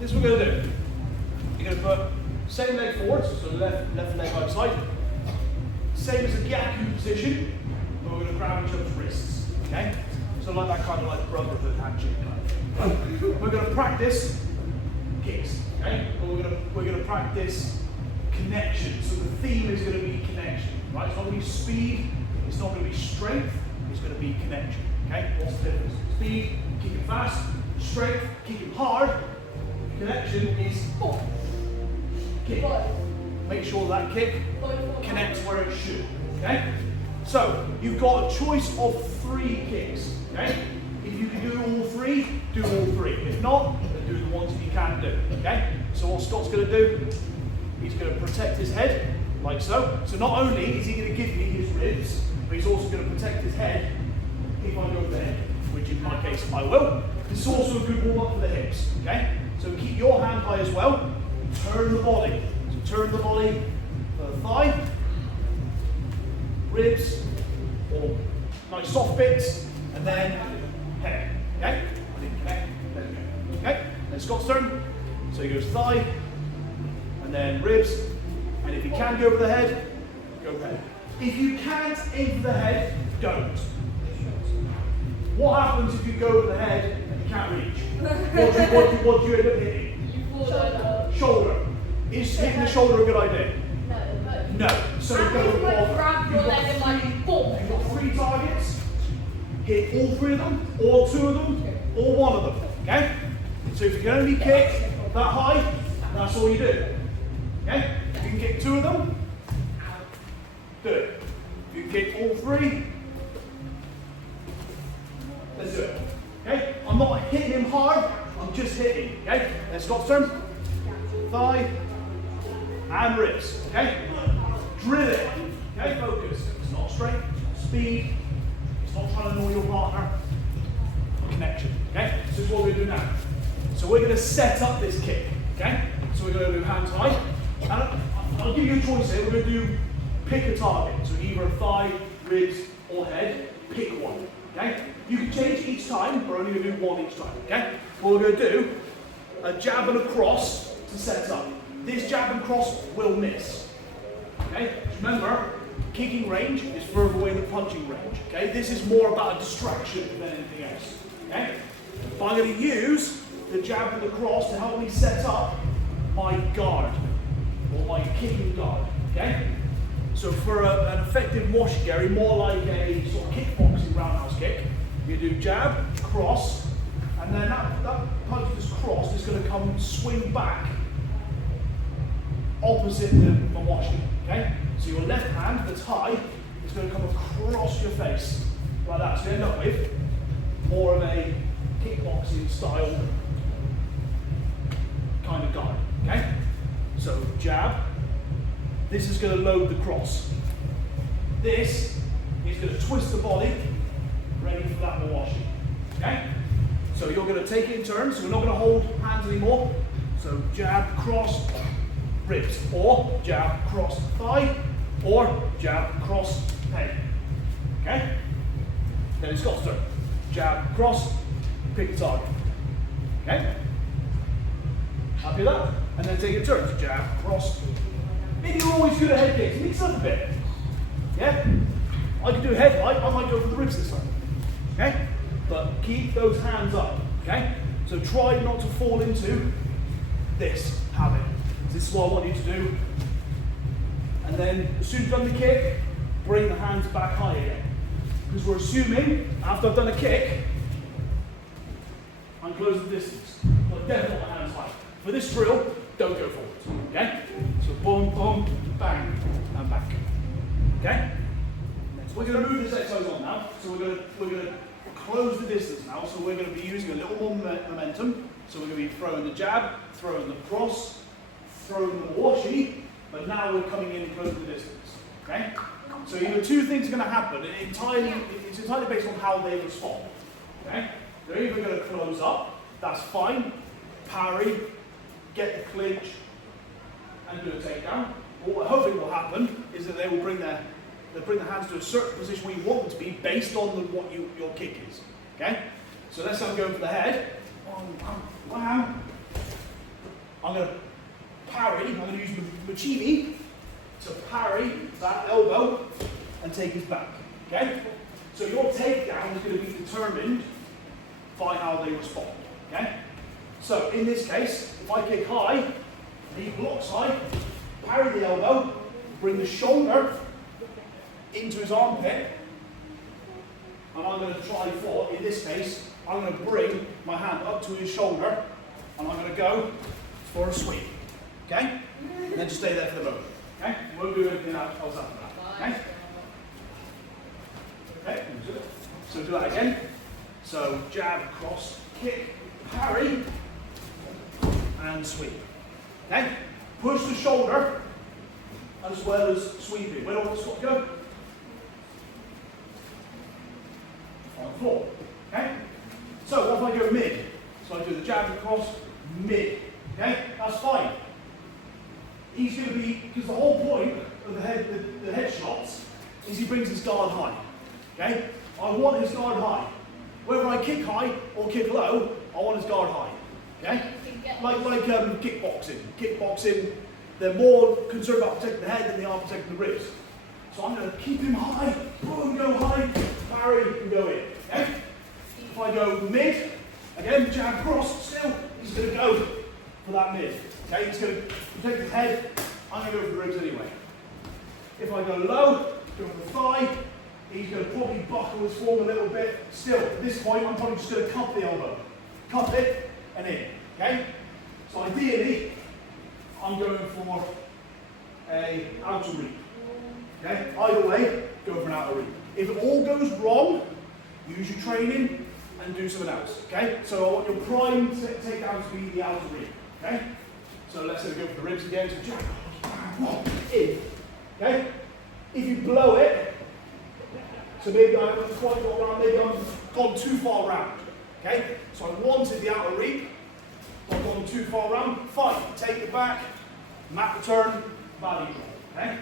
this is what we're going to do. You're going to put same leg forward, so left leg outside. Same as a gyaku position, but we're going to grab each other's wrists. Okay? So like that kind of like brotherhood handshake. We're going to practice kicks. Okay? But we're going to practice connection. So the theme is going to be connection. Right? It's not going to be speed. It's not going to be strength. It's going to be connection. Okay? What's the difference? Speed, kicking fast. Strength, kicking hard. Connection is kick. Make sure that kick connects where it should. Okay? So you've got a choice of 3 kicks. Okay? If you can do all 3, do all 3. If not, then do the ones that you can do. Okay? So what Scott's going to do, he's going to protect his head, like so. So not only is he going to give me his ribs, but he's also going to protect his head if I go there, which in my case I will. This is also a good warm up for the hips. Okay? So keep your hand high as well. Turn the body. So turn the body for the thigh, ribs, or nice soft bits, and then head. Okay? I didn't connect. There we go. Okay? Then Scott's turn. So he goes thigh, and then ribs, and if you can go over the head, go over the head. If you can't aim for the head, don't. What happens if you go over the head and you can't reach? What do you end up hitting? Shoulder. Is hitting the shoulder a good idea? No. So you've got 3 targets. Hit all 3 of them, or 2 of them, or 1 of them. Okay? So if you can only kick that high, that's all you do. Okay? If you can kick 2 of them, do it. If you can kick all 3, let's do it. Okay? I'm not hitting him hard, I'm just hitting. Okay? Then Scott's turn. Thigh and ribs. Okay? Drill it. Okay? Focus. It's not straight, speed. It's not trying to annoy your partner. Connection. Okay? So this is what we're going to do now. So we're going to set up this kick. Okay? So we're going to do hands high. And I'll give you a choice here. We're going to do pick a target. So either thigh, ribs, or head. Pick one. Okay? You can change each time, but we're only going to do 1 each time. Okay? What we're going to do, a jab and a cross to set up. This jab and cross will miss. Okay? Remember, kicking range is further away than punching range. Okay? This is more about a distraction than anything else. Okay? But I'm going to use the jab and the cross to help me set up my guard, or my kicking guard. Okay? So for an effective washigari, more like a sort of kickboxing roundhouse kick, you do jab, cross, and then that punch that's crossed is going to come swing back opposite the washi. Okay? So your left hand that's high is going to come across your face like that. So you end up with more of a kickboxing style kind of guard. Okay? So jab. This is going to load the cross. This is going to twist the body, ready for that mawashi. Okay? So you're going to take it in turns, so we're not going to hold hands anymore. So jab, cross, ribs, or jab, cross, thigh, or jab, cross, head. Okay? Then it's Scott's turn. Jab, cross, pick a target. Okay? Happy with that? And then take it in turns. Jab, cross. Maybe you're always good at head kicks. Mix up a bit. Yeah? I can do a head light. I might go for the ribs this time. Okay? But keep those hands up. Okay? So try not to fall into this habit. This is what I want you to do. And then as soon as you've done the kick, bring the hands back high again. Because we're assuming, after I've done a kick, I'm closing the distance. But definitely want my hands high. For this drill, don't go forward. Okay? So boom, boom, bang, and back. Okay? So we're going to move this exercise on now. So we're going to close the distance now. So we're going to be using a little more momentum. So we're going to be throwing the jab, throwing the cross, throwing the washi, but now we're coming in and closing the distance. Okay? So either 2 things are going to happen. It's entirely based on how they respond. Okay? They're either going to close up, that's fine, parry, get the clinch, and do a takedown. What we're hoping will happen is that they will bring their hands to a certain position where you want them to be based on what your kick is. Okay? So let's have a go for the head. Wham, I'm going to parry, I'm going to use Machini to parry that elbow and take his back. Okay? So your takedown is going to be determined by how they respond. Okay? So in this case, if I kick high, and he blocks high, parry the elbow, bring the shoulder into his armpit, and I'm going to try for, in this case, I'm going to bring my hand up to his shoulder, and I'm going to go for a sweep. Okay? And then just stay there for the moment. Okay? We won't do anything else after that. Okay? Okay? So do that again. So jab, cross, kick, parry, and sweep. Okay? Push the shoulder as well as sweeping. Where do I want to go? On the floor. Okay? So what if I go mid? So I do the jab across, mid. Okay? That's fine. He's going to be, because the whole point of the head shots is he brings his guard high. Okay? I want his guard high. Whether I kick high or kick low, I want his guard high. Okay? Like kickboxing. Kickboxing, they're more concerned about protecting the head than they are protecting the ribs. So I'm going to keep him high, boom, go high, parry, and go in. Okay? If I go mid, again, jab cross, still, he's going to go for that mid. Okay? He's going to protect his head, I'm going to go for the ribs anyway. If I go low, go for the thigh, he's going to probably buckle his form a little bit. Still, at this point, I'm probably just going to cup the elbow. Cup it, and in. Okay? So ideally, I'm going for a outer reap. Okay? Either way, go for an outer reap. If it all goes wrong, use your training and do something else. Okay? So I want your prime takedown to be the outer reap. Okay? So let's say we go for the ribs again. So jab, in. Okay? If you blow it, so maybe I haven't quite got around, maybe I've gone too far round. Okay? So I wanted the outer reap, I've gone too far round, fine. Take it back, mat return, valley drop. Okay?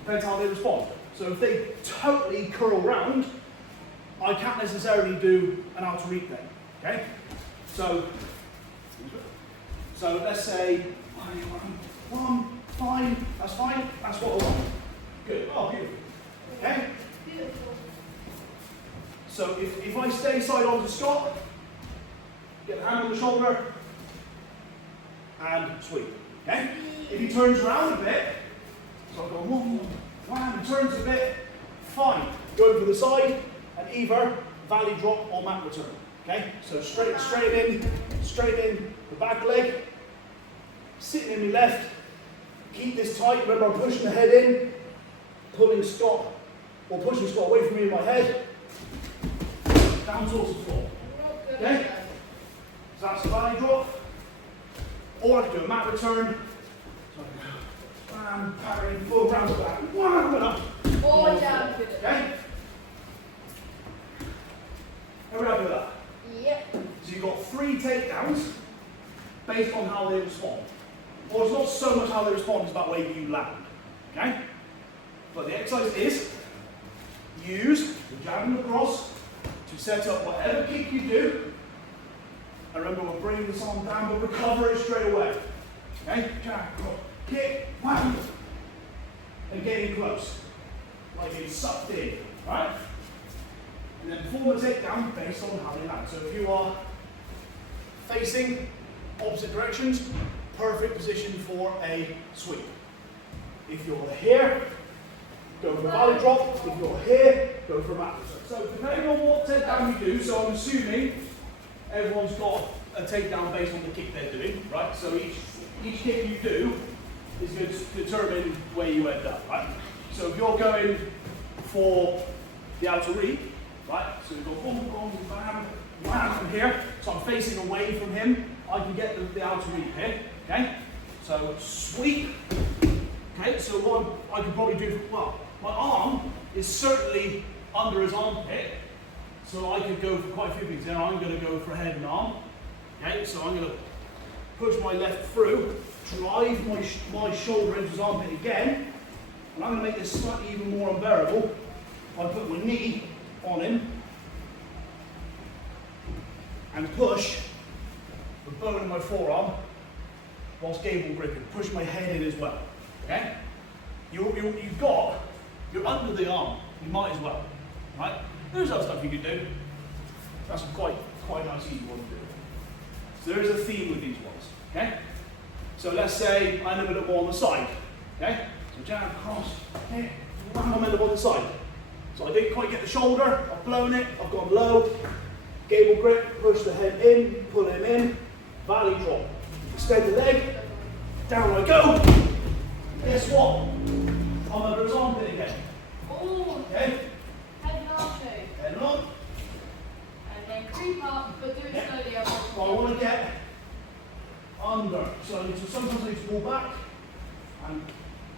Depends how they respond. So if they totally curl round, I can't necessarily do an outer reap then. Okay? So let's say one, fine, that's what I want. Good. Oh, beautiful. Okay? Beautiful. So if I stay side on to Scott, get the hand on the shoulder, and sweep. Okay? If he turns around a bit, so I go one, he turns a bit, fine. Go for the side, and either valley drop or mat return. Okay? So straight in, the back leg, sitting in my left, keep this tight. Remember, I'm pushing the head in, pulling Scott, or pushing Scott away from me in my head, down towards the floor. Okay? So that's a valley drop. Or I can do a mat return. So I go, bam, parry, full round the back, one, and up. Or down. Okay? Are we happy with that? Yep. So you've got 3 takedowns based on how they respond. Or it's not so much how they respond, it's about where you land. Okay? But the exercise is use the jab and the cross to set up whatever kick you do. And remember, we're bringing this arm down, but recover it straight away. Okay? Jab, cross, kick, wham! And getting close. Like being sucked in. Right? And then perform a takedown based on how they land. So if you are facing opposite directions, perfect position for a sweep. If you're here, go for a valley drop. If you're here, go for a mat return. So depending on what takedown you do, so I'm assuming everyone's got a takedown based on the kick they're doing, right? So each kick you do is going to determine where you end up, right? So if you're going for the outer reap, right? So we go boom, boom, bam, bam from here. So I'm facing away from him. I can get the outer reap here. Okay? So sweep. Okay, so what I could probably do, well, my arm is certainly under his armpit, so I could go for quite a few things. Now I'm going to go for head and arm. Okay, so I'm going to push my left through, drive my shoulder into his armpit again, and I'm going to make this slightly even more unbearable. I put my knee on him and push the bone in my forearm whilst gable gripping, push my head in as well. Okay? You're under the arm, you might as well. Right? There's other stuff you could do. That's quite a nice easy one to do. So there is a theme with these ones. Okay? So let's say I'm a little bit more on the side. Okay? So jab, cross, hit, wham, I'm on the side. So I didn't quite get the shoulder, I've blown it, I've gone low, gable grip, push the head in, pull him in, valley drop. Extend the leg, down I go. Guess what? I'm under his armpit again. Oh, Okay? head and arm shake. Head on. And then creep up, but do it slowly. So I want to get under. So sometimes I need to pull back and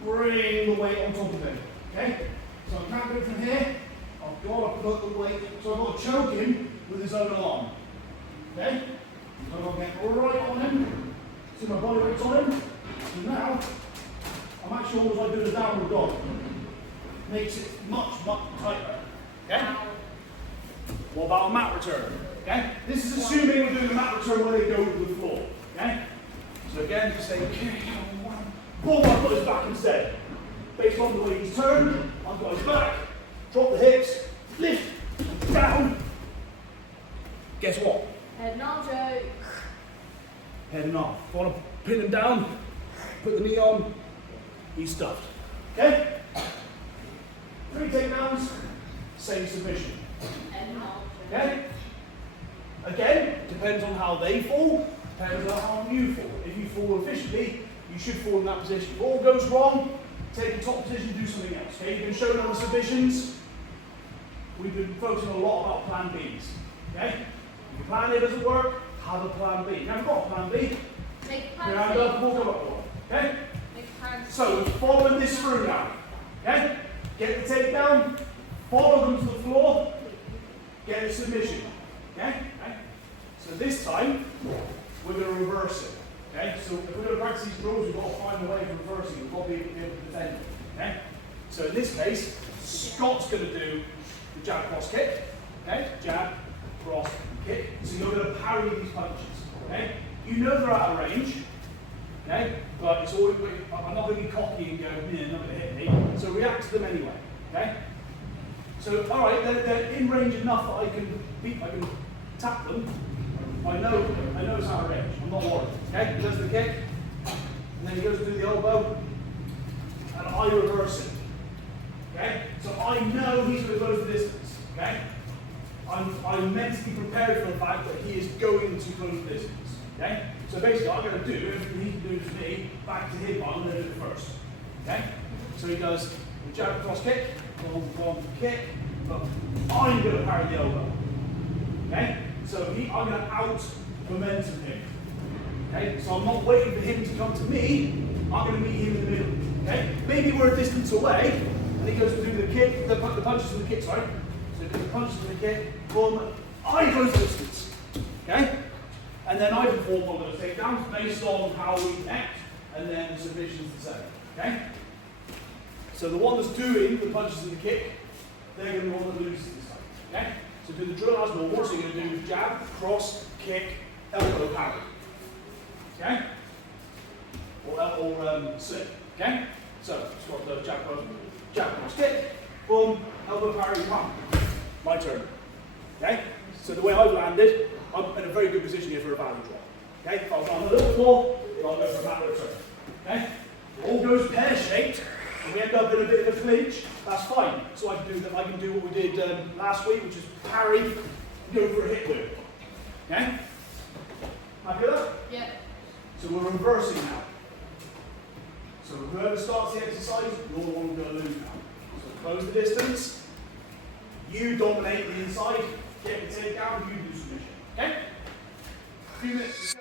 bring the weight on top of him. Okay? So I can't do it from here. I've got to put the weight. So I've got to choke him with his own arm. Okay? So I've got to get right on him. See my body weight's on him. So now I'm actually almost like doing a downward dog. Makes it much tighter. Okay? What about a mat return? Okay? This is assuming we're doing a mat return when they go to the floor. Okay? So again, just say, boom, I've got his back instead. Based on the way he's turned, I've got his back, drop the hips, lift, down. Guess what? Head and arm shake. Head and arm. If I want to pin him down, put the knee on, he's stuffed. Okay? 3 takedowns, same submission. Head and arm shake. Okay? Again, depends on how they fall, depends on how you fall. If you fall efficiently, you should fall in that position. If all goes wrong, take the top position, do something else. Okay? You've been shown on the submissions. We've been focusing a lot about plan Bs. Okay? If your plan A doesn't work, have a plan B. Now, I've got a plan B. Make plan Hand C. up, walk up one. Okay? Make plan C. So, following this through now. Okay? Get the takedown, follow them to the floor, get a submission. Okay? So this time, we're going to reverse it. Okay? So if we're going to practice these drills, we've got to find a way of reversing it. We've got to be able to defend it. Okay? So in this case, Scott's going to do the jab, cross, kick. Okay? Jab, cross, kick. So you're going to parry these punches. Okay? You know they're out of range. Okay? But it's always, I'm not going to be cocky and go, they're not going to hit me. So react to them anyway. Okay? So, alright, they're in range enough that I can tap them. I know it's out of range. I'm not worried. Okay? He does the kick, and then he goes to do the elbow, and I reverse it. Okay? So I know he's going to close the distance. Okay? I'm mentally prepared for the fact that he is going to close the distance. Okay? So basically, I'm going to do everything he can do to me, back to him, but I'm going to do it first. Okay? So he does the jab, cross, kick, one kick, but I'm going to parry the elbow. Okay? So I'm going to out momentum him. Okay? So I'm not waiting for him to come to me, I'm going to meet him in the middle. Okay? Maybe we're a distance away, and he goes to do the kick, the punches and the kick, sorry. So he does the punches and the kick, boom, I close the distance. Okay? And then I perform one of those takedowns based on how we connect, and then the submission's the same. Okay? So the one that's doing the punches and the kick, they're going to be the one that loses this time. Okay? So do the drill as normal, so you're going to do jab, cross, kick, elbow, parry. Okay? Or slip. Okay? So it's got the jab, cross, kick, boom, elbow, parry, pump. My turn. Okay? So the way I've landed, I'm in a very good position here for a valley drop. Okay? If I was on a little bit more, then I'll go for a valley return. Okay? If it all goes pear-shaped, and we end up in a bit of a clinch, that's fine. So I can do what we did last week, which is parry, go for a hip whip. Okay? Happy with that? Yeah. So we're reversing now. So whoever starts the exercise, you're the one who's going to lose now. So close the distance. You dominate the inside. Get the takedown. You do submission. Okay? 2 minutes.